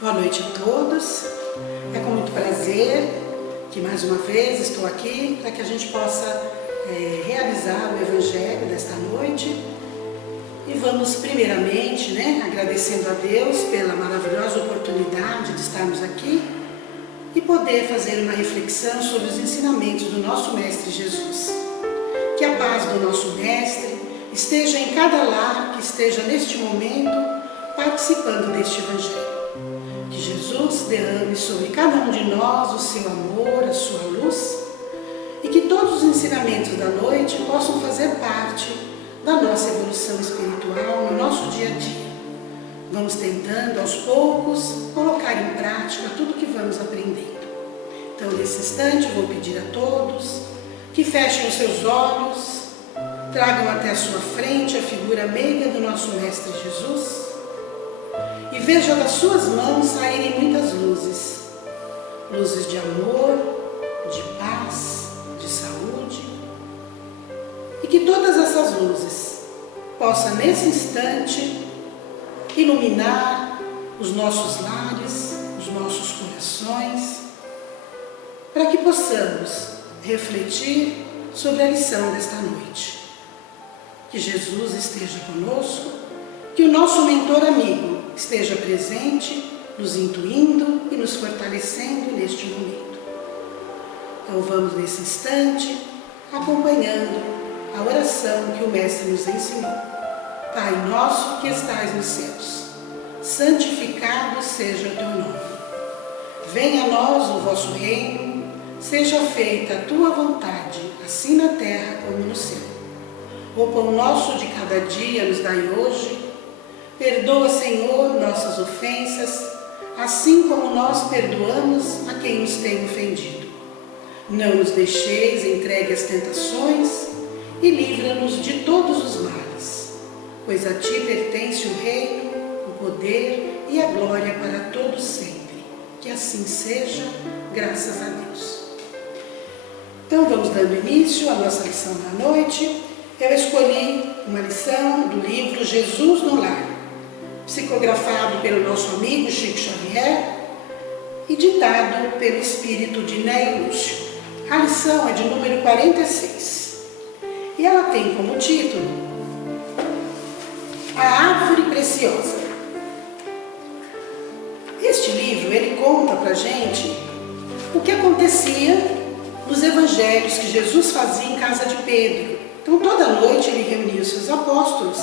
Boa noite a todos. É com muito prazer que mais uma vez estou aqui para que a gente possa realizar o Evangelho desta noite. E vamos primeiramente, agradecendo a Deus pela maravilhosa oportunidade de estarmos aqui e poder fazer uma reflexão sobre os ensinamentos do nosso Mestre Jesus. Que a paz do nosso Mestre esteja em cada lar que esteja neste momento participando deste Evangelho. Que Jesus derrame sobre cada um de nós o seu amor, a sua luz, e que todos os ensinamentos da noite possam fazer parte da nossa evolução espiritual no nosso dia a dia. Vamos tentando aos poucos colocar em prática tudo que vamos aprendendo. Então, nesse instante, vou pedir a todos que fechem os seus olhos, tragam até a sua frente a figura meiga do nosso Mestre Jesus e vejam das suas mãos saírem muitas luzes, luzes de amor, de paz, de saúde, e que todas essas luzes possam nesse instante iluminar os nossos lares, os nossos corações, para que possamos refletir sobre a lição desta noite. Que Jesus esteja conosco, que o nosso mentor amigo esteja presente, nos intuindo e nos fortalecendo neste momento. Então vamos nesse instante acompanhando a oração que o Mestre nos ensinou. Pai nosso que estais nos céus, santificado seja o teu nome. Venha a nós o vosso reino, seja feita a tua vontade, assim na terra como no céu. O pão nosso de cada dia nos dai hoje. Perdoa, Senhor, nossas ofensas, assim como nós perdoamos a quem nos tem ofendido. Não nos deixeis entregue às tentações e livra-nos de todos os males, pois a ti pertence o reino, o poder e a glória para todos sempre. Que assim seja, graças a Deus. Então vamos dando início à nossa lição da noite. Eu escolhi uma lição do livro Jesus no Lar, psicografado pelo nosso amigo Chico Xavier e ditado pelo espírito de Ney Lúcio. A lição é de número 46 e ela tem como título A Árvore Preciosa. Este livro ele conta pra gente o que acontecia nos evangelhos que Jesus fazia em casa de Pedro. Então toda noite ele reunia os seus apóstolos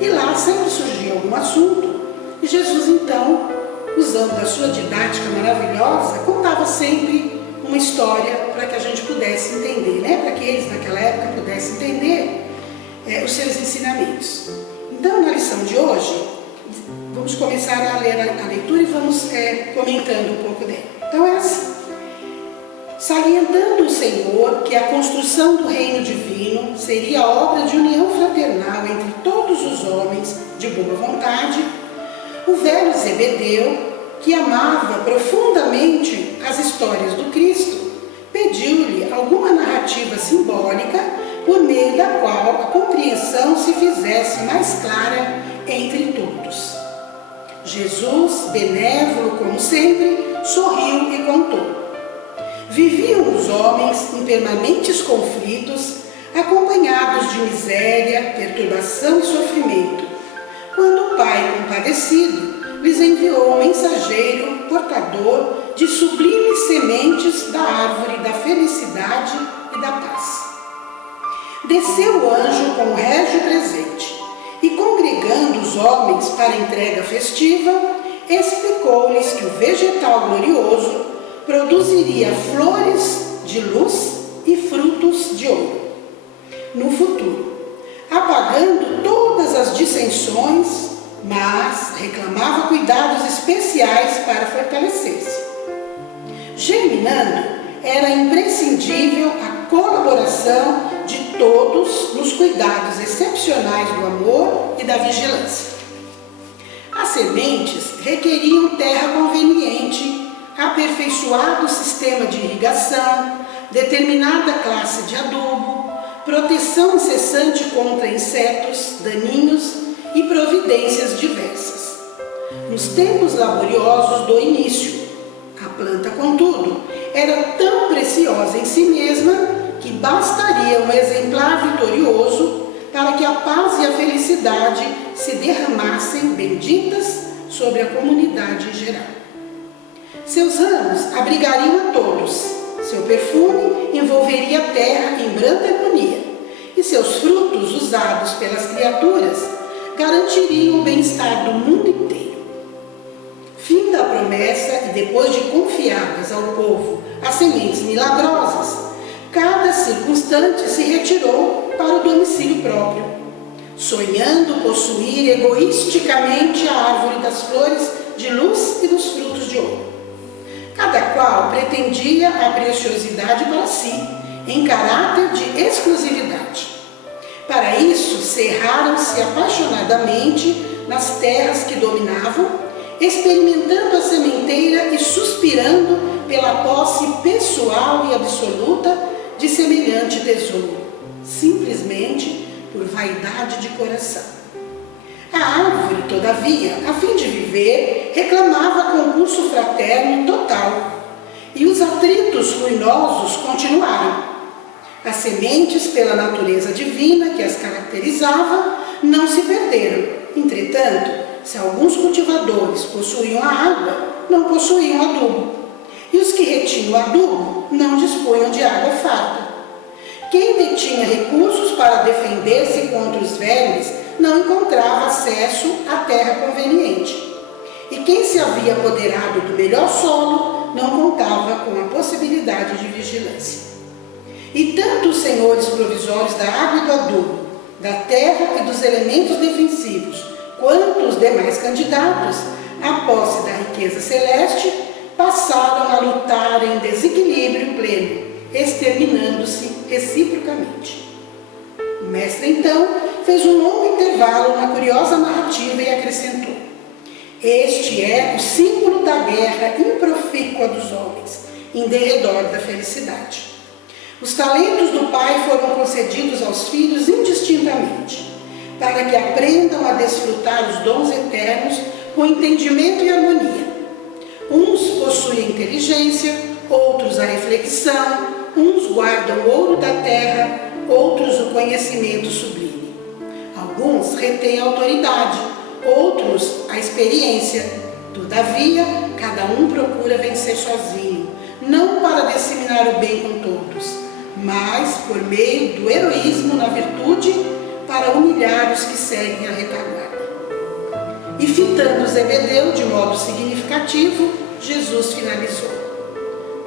e lá sempre surgia algum assunto e Jesus então, usando a sua didática maravilhosa, contava sempre uma história para que a gente pudesse entender, para que eles naquela época pudessem entender os seus ensinamentos. Então na lição de hoje, vamos começar a ler a leitura e vamos comentando um pouco dela. Então é assim. Salientando o Senhor que a construção do reino divino seria obra de união fraternal entre todos os homens de boa vontade, o velho Zebedeu, que amava profundamente as histórias do Cristo, pediu-lhe alguma narrativa simbólica por meio da qual a compreensão se fizesse mais clara entre todos. Jesus, benévolo como sempre, sorriu e contou. Viviam os homens em permanentes conflitos, acompanhados de miséria, perturbação e sofrimento, quando o Pai compadecido lhes enviou um mensageiro portador de sublimes sementes da árvore da felicidade e da paz. Desceu o anjo com o régio presente e, congregando os homens para a entrega festiva, explicou-lhes que o vegetal glorioso produziria flores de luz e frutos de ouro no futuro, apagando todas as dissensões, mas reclamava cuidados especiais para fortalecer-se. Germinando, era imprescindível a colaboração de todos nos cuidados excepcionais do amor e da vigilância. As sementes requeriam terra conveniente, aperfeiçoado sistema de irrigação, determinada classe de adubo, proteção incessante contra insetos daninhos e providências diversas. nos tempos laboriosos do início. A planta, contudo, era tão preciosa em si mesma que bastaria um exemplar vitorioso para que a paz e a felicidade se derramassem benditas sobre a comunidade em geral. Seus ramos abrigariam a todos, seu perfume envolveria a terra em branda harmonia, e seus frutos, usados pelas criaturas, garantiriam o bem-estar do mundo inteiro. Finda a promessa e depois de confiadas ao povo as sementes milagrosas, cada circunstante se retirou para o domicílio próprio, sonhando possuir egoisticamente a árvore das flores de luz e dos frutos de ouro. Cada qual pretendia a preciosidade para si, em caráter de exclusividade. Para isso, cerraram-se apaixonadamente nas terras que dominavam, experimentando a sementeira e suspirando pela posse pessoal e absoluta de semelhante tesouro, simplesmente por vaidade de coração. A árvore, todavia, a fim de viver, reclamava concurso fraterno total, e os atritos ruinosos continuaram. As sementes, pela natureza divina que as caracterizava, não se perderam. Entretanto, se alguns cultivadores possuíam a água, não possuíam adubo, e os que retinham adubo não dispunham de água farta. Quem detinha recursos para defender-se contra os vermes não encontrava acesso à terra conveniente. E quem se havia apoderado do melhor solo não contava com a possibilidade de vigilância. E tanto os senhores provisórios da água e do adubo, da terra e dos elementos defensivos, quanto os demais candidatos à posse da riqueza celeste, passaram a lutar em desequilíbrio pleno, exterminando-se reciprocamente. O mestre, então, fez um longo intervalo na curiosa narrativa e acrescentou: este é o símbolo da guerra improfícua dos homens, em derredor da felicidade. Os talentos do Pai foram concedidos aos filhos indistintamente, para que aprendam a desfrutar os dons eternos com entendimento e harmonia. Uns possuem inteligência, outros a reflexão, uns guardam o ouro da terra, outros o conhecimento sublime. Alguns retêm a autoridade, outros a experiência. Todavia, cada um procura vencer sozinho, não para disseminar o bem com todos, mas por meio do heroísmo na virtude, para humilhar os que seguem a retaguarda. E fitando Zebedeu de modo significativo, Jesus finalizou: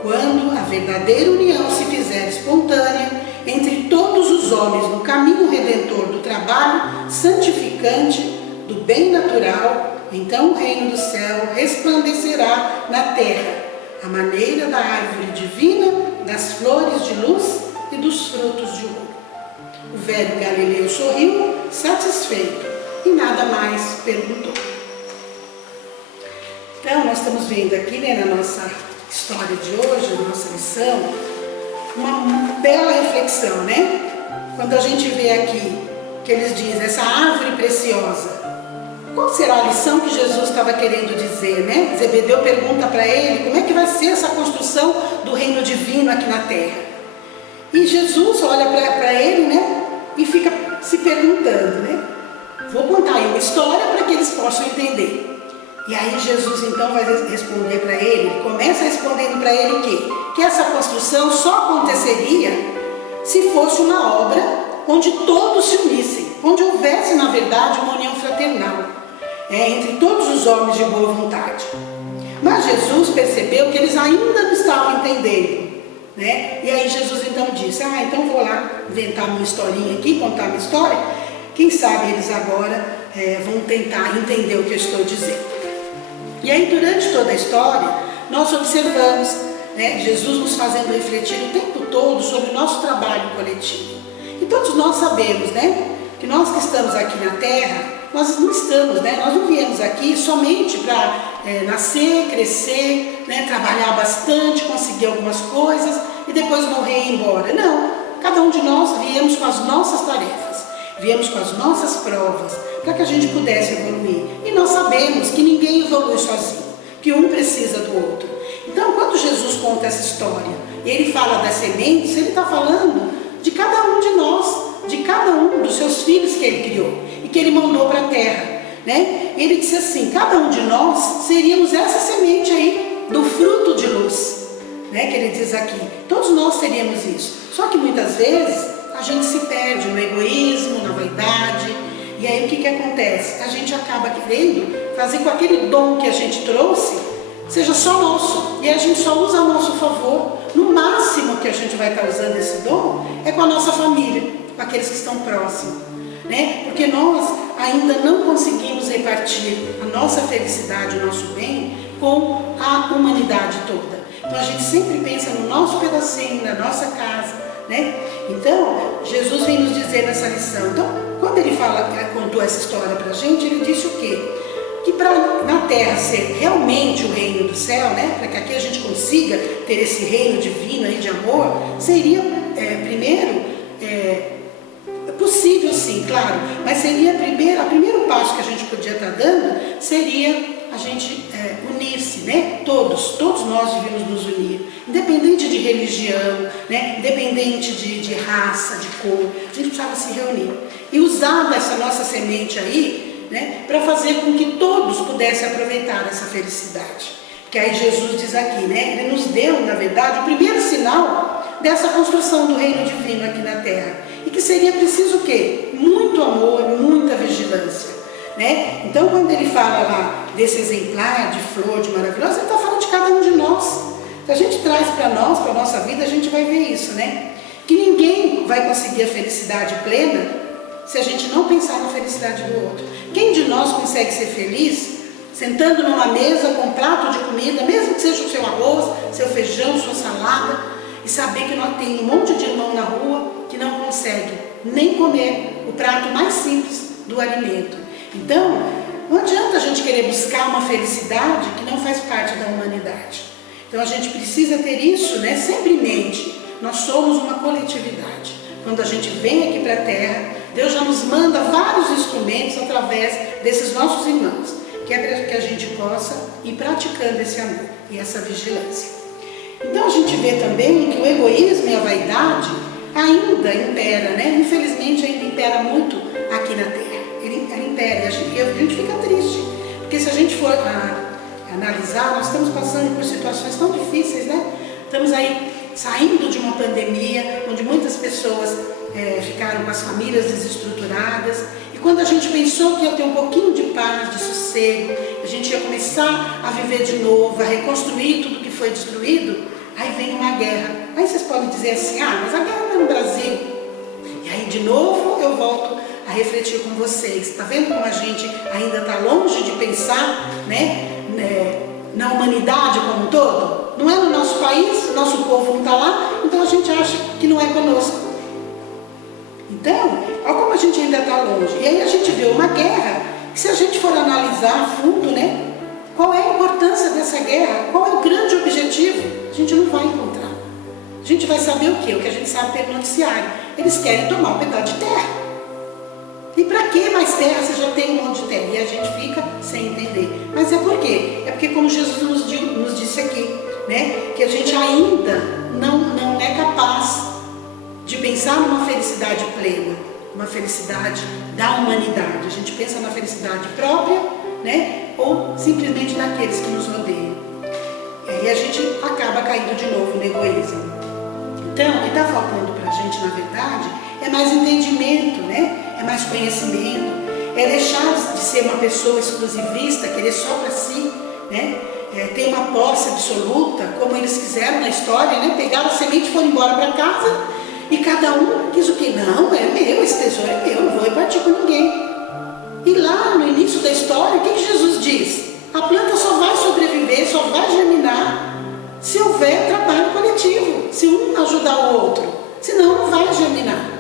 quando a verdadeira união se fizer espontânea entre todos os homens no caminho redentor do trabalho santificante do bem natural, então o reino do céu resplandecerá na terra, à maneira da árvore divina, das flores de luz e dos frutos de ouro. O velho Galileu sorriu, satisfeito, e nada mais perguntou. Então, nós estamos vendo aqui, na nossa história de hoje, na nossa lição, uma bela reflexão, Quando a gente vê aqui que eles dizem, essa árvore preciosa, qual será a lição que Jesus estava querendo dizer, Zebedeu pergunta para ele, como é que vai ser essa construção do reino divino aqui na terra? E Jesus olha para ele, e fica se perguntando, Vou contar aí uma história para que eles possam entender. E aí Jesus então vai responder para ele, começa respondendo para ele o quê? Que essa construção só aconteceria se fosse uma obra onde todos se unissem, onde houvesse na verdade uma união fraternal, entre todos os homens de boa vontade. Mas Jesus percebeu que eles ainda não estavam entendendo, E aí Jesus então disse, então vou lá inventar uma historinha aqui, contar uma história, quem sabe eles agora vão tentar entender o que eu estou dizendo. E aí, durante toda a história, nós observamos Jesus nos fazendo refletir o tempo todo sobre o nosso trabalho coletivo. E todos nós sabemos, que nós que estamos aqui na Terra, nós não estamos, nós não viemos aqui somente para nascer, crescer, trabalhar bastante, conseguir algumas coisas e depois morrer e ir embora. Não, cada um de nós viemos com as nossas tarefas, viemos com as nossas provas, para que a gente pudesse evoluir. E nós sabemos que ninguém ninguém evolui sozinho, que um precisa do outro. Então, quando Jesus conta essa história, e ele fala das sementes, ele está falando de cada um de nós, de cada um dos seus filhos que ele criou e que ele mandou para a terra, né? Ele disse assim, cada um de nós seríamos essa semente aí do fruto de luz, né? Que ele diz aqui, todos nós teríamos isso. Só que muitas vezes a gente se perde no egoísmo, na vaidade, e aí o que acontece? A gente acaba querendo fazer com aquele dom que a gente trouxe seja só nosso, e a gente só usa a nosso favor. No máximo que a gente vai estar usando esse dom é com a nossa família, com aqueles que estão próximos, né? Porque nós ainda não conseguimos repartir a nossa felicidade, o nosso bem com a humanidade toda. Então a gente sempre pensa no nosso pedacinho, na nossa casa, né? Então Jesus vem nos dizer nessa lição. Então quando ele contou essa história para a gente, ele disse o quê? Que para na terra ser realmente o reino do céu, né? Para que aqui a gente consiga ter esse reino divino aí de amor, seria primeiro possível sim, claro, mas seria o primeiro passo que a gente podia estar dando seria a gente unir-se, né? Todos nós devíamos nos unir, independente de religião, né? Independente de raça, de cor, a gente precisava se reunir e usar dessa nossa semente aí, né? Para fazer com que todos pudessem aproveitar essa felicidade. Que aí Jesus diz aqui, né? Ele nos deu, na verdade, o primeiro sinal dessa construção do reino divino aqui na terra. E que seria preciso o quê? Muito amor, muita vigilância, né? Então, quando ele fala lá desse exemplar de flor, de maravilhosa, ele está falando de cada um de nós. Se a gente traz para nós, para a nossa vida, a gente vai ver isso, né? Que ninguém vai conseguir a felicidade plena se a gente não pensar na felicidade do outro. Quem de nós consegue ser feliz sentando numa mesa com um prato de comida, mesmo que seja o seu arroz, seu feijão, sua salada, e saber que nós tem um monte de irmão na rua que não consegue nem comer o prato mais simples do alimento. Então, não adianta a gente querer buscar uma felicidade que não faz parte da humanidade. Então a gente precisa ter isso, né, sempre em mente. Nós somos uma coletividade. Quando a gente vem aqui para a Terra, Deus já nos manda vários instrumentos através desses nossos irmãos, que é para que a gente possa ir praticando esse amor e essa vigilância. Então a gente vê também que o egoísmo e a vaidade ainda impera, né? Infelizmente ainda impera muito aqui na Terra. Ele impera e a gente fica triste, porque se a gente for analisar, nós estamos passando por situações tão difíceis, né? Estamos aí saindo de uma pandemia, onde muitas pessoas ficaram com as famílias desestruturadas, e quando a gente pensou que ia ter um pouquinho de paz, de sossego, a gente ia começar a viver de novo, a reconstruir tudo que foi destruído, aí vem uma guerra. Aí vocês podem dizer assim, mas a guerra não é no Brasil. E aí de novo eu volto a refletir com vocês. Está vendo como a gente ainda está longe de pensar, né, na humanidade como um todo? Não é no nosso país, o nosso povo não está lá, então a gente acha que não é conosco. Então, olha como a gente ainda está longe. E aí a gente vê uma guerra, que se a gente for analisar a fundo, né, qual é a importância dessa guerra, qual é o grande objetivo, a gente não vai encontrar. A gente vai saber o quê? O que a gente sabe pelo noticiário. Eles querem tomar um pedaço de terra. E para que mais terra? Você já tem um monte de terra. E a gente fica sem entender. Mas é por quê? É porque como Jesus nos disse aqui, né, que a gente ainda não é capaz de pensar numa felicidade plena, uma felicidade da humanidade. A gente pensa na felicidade própria, né, ou simplesmente daqueles que nos rodeiam. E a gente acaba caindo de novo no egoísmo. Então, o que está faltando para a gente, na verdade, é mais entendimento, né? É mais conhecimento, é deixar de ser uma pessoa exclusivista, querer só para si, né? Ter uma posse absoluta, como eles fizeram na história, né? Pegaram a semente e foram embora para casa, e cada um quis o quê? Não, é meu, esse tesouro é meu, não vou repartir com ninguém. E lá no início da história, o que Jesus diz? A planta só vai sobreviver, só vai germinar se houver trabalho coletivo, se um ajudar o outro, senão não vai germinar.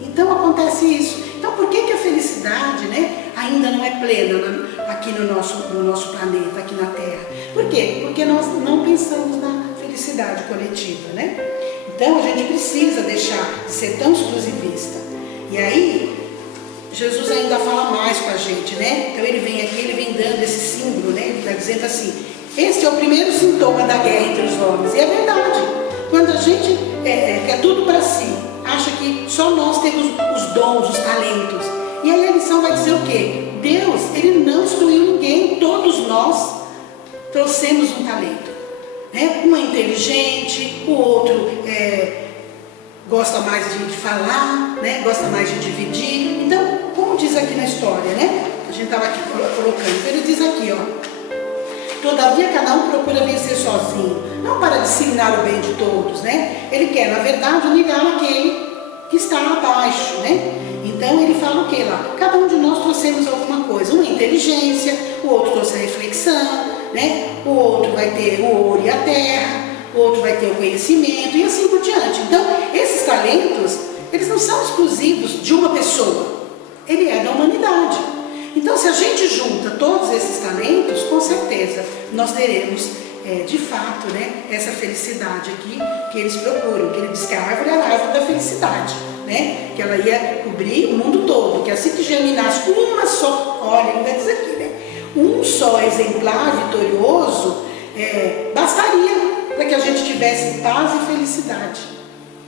Então acontece isso. Então por que a felicidade, né, ainda não é plena aqui no nosso planeta, aqui na Terra? Por quê? Porque nós não pensamos na felicidade coletiva, né? Então a gente precisa deixar de ser tão exclusivista. E aí Jesus ainda fala mais com a gente, né? Então ele vem aqui, ele vem dando esse símbolo, né? Ele dizendo assim, este é o primeiro sintoma da guerra entre os homens. E é verdade. Quando a gente quer tudo para si, acha que só nós temos os dons, os talentos. E aí a lição vai dizer o quê? Deus, Ele não excluiu ninguém, todos nós trouxemos um talento. Né? Um é inteligente, o outro gosta mais de falar, né? Gosta mais de dividir. Então, como diz aqui na história, né? A gente estava aqui colocando, ele diz aqui, ó. Todavia, cada um procura vencer sozinho, não para disseminar o bem de todos, né? Ele quer, na verdade, humilhar aquele que está abaixo, né? Então, ele fala o que lá? Cada um de nós trouxemos alguma coisa. Um é inteligência, o outro trouxe a reflexão, né? O outro vai ter o ouro e a terra, o outro vai ter o conhecimento e assim por diante. Então, esses talentos, eles não são exclusivos de uma pessoa. Ele é da humanidade. Então, se a gente junta todos esses talentos, com certeza nós teremos, de fato, né, essa felicidade aqui que eles procuram, que ele diz que a árvore era a árvore da felicidade, né? Que ela ia cobrir o mundo todo, que assim que germinasse uma só, olha, ainda diz aqui, né? Um só exemplar vitorioso bastaria para que a gente tivesse paz e felicidade.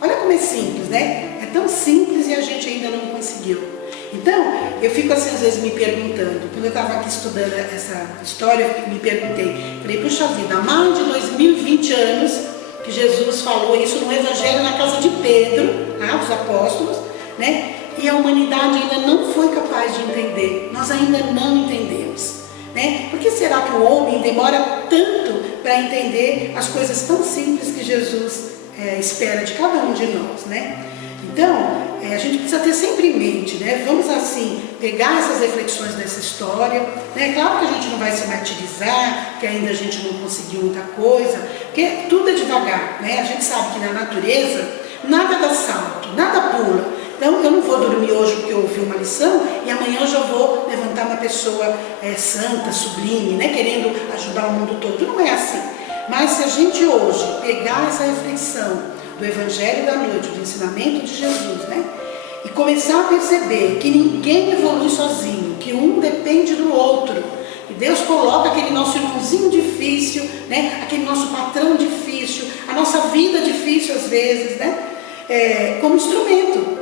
Olha como é simples, né? É tão simples e a gente ainda não conseguiu. Então, eu fico assim às vezes me perguntando, quando eu estava aqui estudando essa história, eu me perguntei, falei, puxa vida, há mais de 2020 anos que Jesus falou isso no Evangelho na casa de Pedro, dos apóstolos, né? E a humanidade ainda não foi capaz de entender, nós ainda não entendemos, né? Por que será que o homem demora tanto para entender as coisas tão simples que Jesus espera de cada um de nós, né? Então, a gente precisa ter sempre em mente, né? Vamos assim, pegar essas reflexões dessa história, né? Claro que a gente não vai se martirizar, que ainda a gente não conseguiu muita coisa, porque tudo é devagar, né? A gente sabe que na natureza, nada dá salto, nada pula. Então, eu não vou dormir hoje porque eu ouvi uma lição e amanhã eu já vou levantar uma pessoa santa, sublime, né? Querendo ajudar o mundo todo. Não é assim. Mas se a gente hoje pegar essa reflexão do Evangelho da noite, do ensinamento de Jesus, né? E começar a perceber que ninguém evolui sozinho, que um depende do outro. E Deus coloca aquele nosso irmãozinho difícil, né? Aquele nosso patrão difícil, a nossa vida difícil às vezes, né? Como instrumento.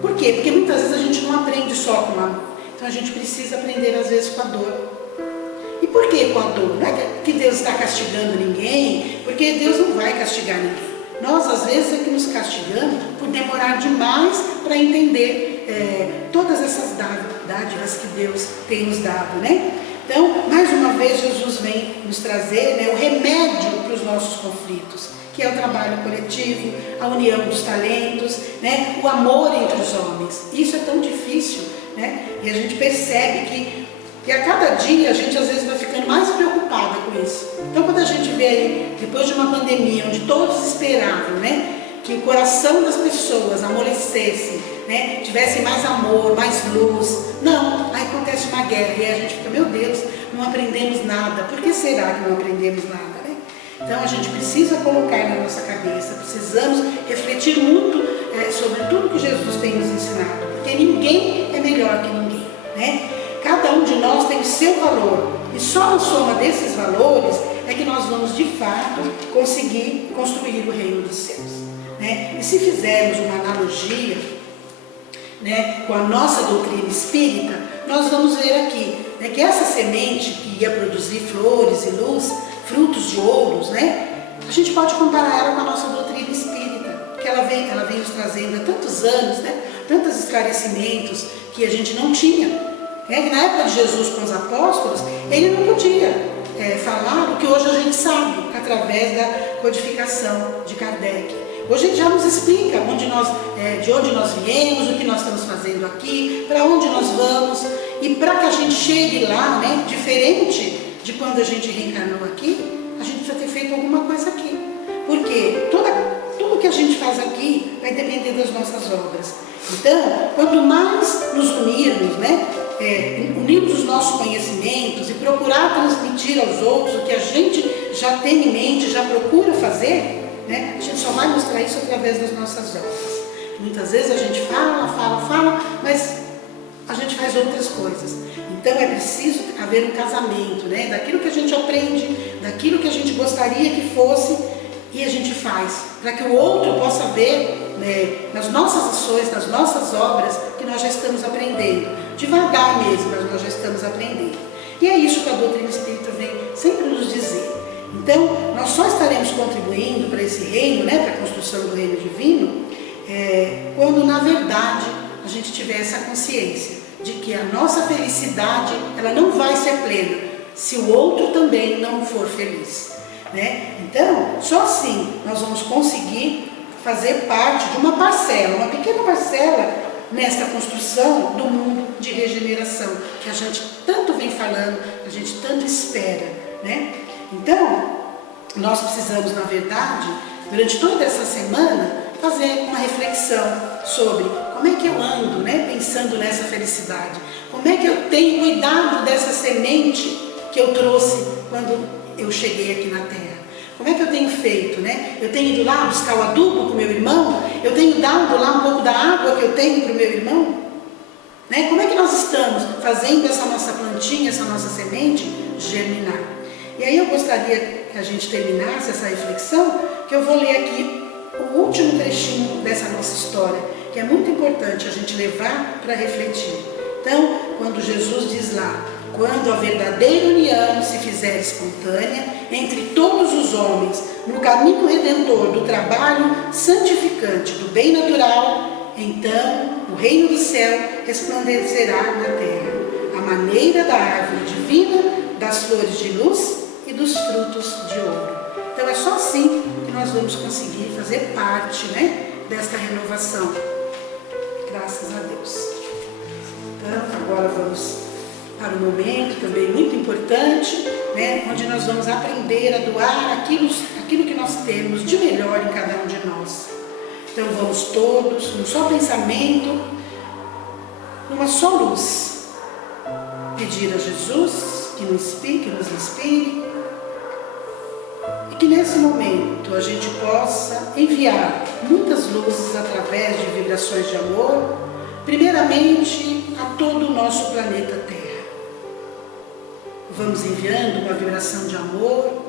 Por quê? Porque muitas vezes a gente não aprende só com a amor. Então a gente precisa aprender às vezes com a dor. E por que com a dor? Não é que Deus está castigando ninguém, porque Deus não vai castigar ninguém. Nós, às vezes, é que nos castigamos por demorar demais para entender todas essas dádivas que Deus tem nos dado, né? Então, mais uma vez, Jesus vem nos trazer, né, o remédio para os nossos conflitos, que é o trabalho coletivo, a união dos talentos, né, o amor entre os homens. Isso é tão difícil, né? E a gente percebe que a cada dia a gente às vezes vai ficando mais preocupada com isso. Então, quando a gente vê aí, depois de uma pandemia, onde todos esperavam, né, que o coração das pessoas amolecesse, né, tivesse mais amor, mais luz, não, aí acontece uma guerra e a gente fica, meu Deus, não aprendemos nada. Por que será que não aprendemos nada, né? Então, a gente precisa colocar na nossa cabeça, precisamos refletir muito sobre tudo que Jesus tem nos ensinado, porque ninguém é melhor que ninguém, né? Cada um de nós tem o seu valor e só na soma desses valores é que nós vamos de fato conseguir construir o reino dos céus, né? E se fizermos uma analogia, né, com a nossa doutrina espírita, nós vamos ver aqui, né, que essa semente que ia produzir flores e luz, frutos de ouros, né, a gente pode comparar ela com a nossa doutrina espírita, que ela vem nos trazendo há tantos anos, né, tantos esclarecimentos que a gente não tinha. Na época de Jesus com os apóstolos, ele não podia falar o que hoje a gente sabe, através da codificação de Kardec. Hoje ele já nos explica de onde nós viemos, o que nós estamos fazendo aqui, para onde nós vamos. E para que a gente chegue lá, né, diferente de quando a gente reencarnou aqui, a gente precisa ter feito alguma coisa aqui. Porque tudo que a gente faz aqui vai depender das nossas obras. Então, quanto mais nos unirmos, né, unirmos os nossos conhecimentos e procurar transmitir aos outros o que a gente já tem em mente, já procura fazer, né, a gente só vai mostrar isso através das nossas obras. Muitas vezes a gente fala, mas a gente faz outras coisas. Então é preciso haver um casamento, né, daquilo que a gente aprende, daquilo que a gente gostaria que fosse, e a gente faz, para que o outro possa ver, né, nas nossas ações, nas nossas obras, que nós já estamos aprendendo. Devagar mesmo, mas nós já estamos aprendendo. E é isso que a doutrina espírita vem sempre nos dizer. Então, nós só estaremos contribuindo para esse reino, né, para a construção do reino divino, quando na verdade a gente tiver essa consciência de que a nossa felicidade, ela não vai ser plena se o outro também não for feliz, né? Então, só assim nós vamos conseguir fazer parte de uma parcela, uma pequena parcela nesta construção do mundo de regeneração que a gente tanto vem falando, a gente tanto espera, né? Então, nós precisamos, na verdade, durante toda essa semana, fazer uma reflexão sobre como é que eu ando, né, pensando nessa felicidade, como é que eu tenho cuidado dessa semente que eu trouxe quando eu cheguei aqui na Terra. Como é que eu tenho feito, né? Eu tenho ido lá buscar o adubo para o meu irmão? Eu tenho dado lá um pouco da água que eu tenho para o meu irmão? Né? Como é que nós estamos fazendo essa nossa plantinha, essa nossa semente germinar? E aí eu gostaria que a gente terminasse essa reflexão, que eu vou ler aqui o último trechinho dessa nossa história, que é muito importante a gente levar para refletir. Então, quando Jesus diz lá, quando a verdadeira união se fizer espontânea entre todos os homens, no caminho redentor do trabalho santificante do bem natural, então o reino do céu resplandecerá na terra, à maneira da árvore divina, das flores de luz e dos frutos de ouro. Então é só assim que nós vamos conseguir fazer parte, né, desta renovação. Graças a Deus. Então agora vamos para um momento também muito importante, né, onde nós vamos aprender a doar aquilo que nós temos de melhor em cada um de nós. Então vamos todos, num só pensamento, numa só luz, pedir a Jesus que nos inspire, e que nesse momento a gente possa enviar muitas luzes através de vibrações de amor, primeiramente a todo o nosso planeta Terra. Vamos enviando uma vibração de amor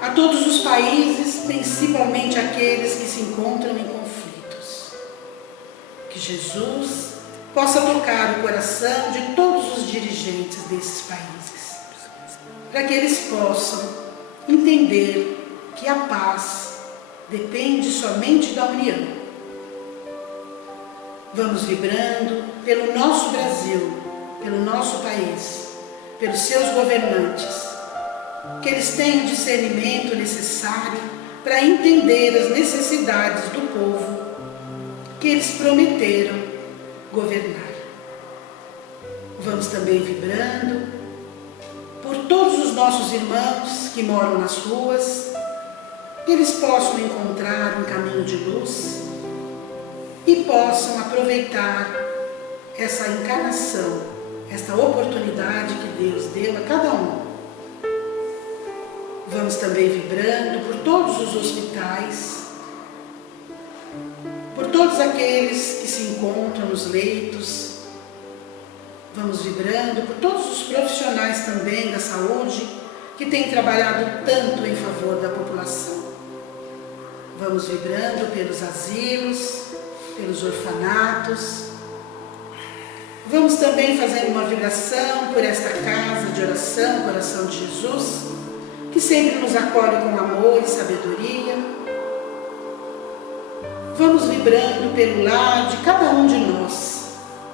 a todos os países, principalmente aqueles que se encontram em conflitos. Que Jesus possa tocar o coração de todos os dirigentes desses países, para que eles possam entender que a paz depende somente da união. Vamos vibrando pelo nosso Brasil, pelo nosso país, pelos seus governantes, que eles tenham o discernimento necessário para entender as necessidades do povo que eles prometeram governar. Vamos também vibrando por todos os nossos irmãos que moram nas ruas, que eles possam encontrar um caminho de luz e possam aproveitar essa encarnação, esta oportunidade que Deus deu a cada um. Vamos também vibrando por todos os hospitais, por todos aqueles que se encontram nos leitos. Vamos vibrando por todos os profissionais também da saúde que têm trabalhado tanto em favor da população. Vamos vibrando pelos asilos, pelos orfanatos. Vamos também fazendo uma vibração por esta casa de oração, Coração de Jesus, que sempre nos acolhe com amor e sabedoria. Vamos vibrando pelo lar de cada um de nós,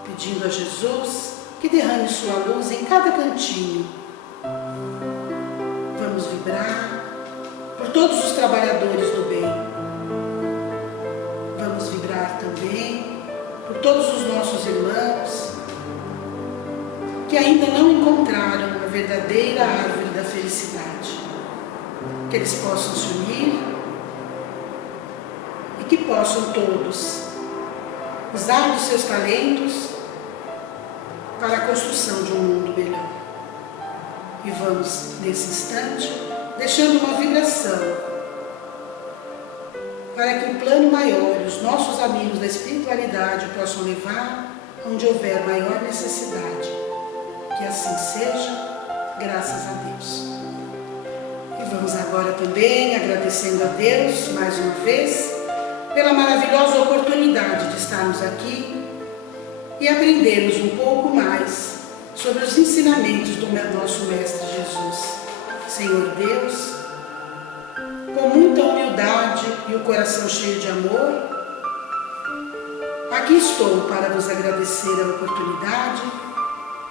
pedindo a Jesus que derrame sua luz em cada cantinho. Vamos vibrar por todos os trabalhadores do bem. Vamos vibrar também por todos os nossos irmãos que ainda não encontraram a verdadeira árvore da felicidade. Que eles possam se unir e que possam todos usar dos seus talentos para a construção de um mundo melhor. E vamos, nesse instante, deixando uma vibração para que o plano maior e os nossos amigos da espiritualidade possam levar onde houver maior necessidade. Que assim seja, graças a Deus. agora também agradecendo a Deus mais uma vez pela maravilhosa oportunidade de estarmos aqui e aprendermos um pouco mais sobre os ensinamentos do nosso Mestre Jesus. Senhor Deus, com muita humildade e o coração cheio de amor, aqui estou para vos agradecer a oportunidade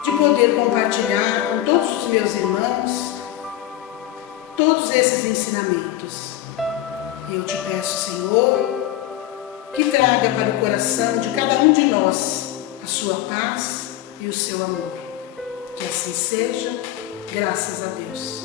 de poder compartilhar com todos os meus irmãos todos esses ensinamentos. Eu te peço, Senhor, que traga para o coração de cada um de nós a sua paz e o seu amor. Que assim seja, graças a Deus.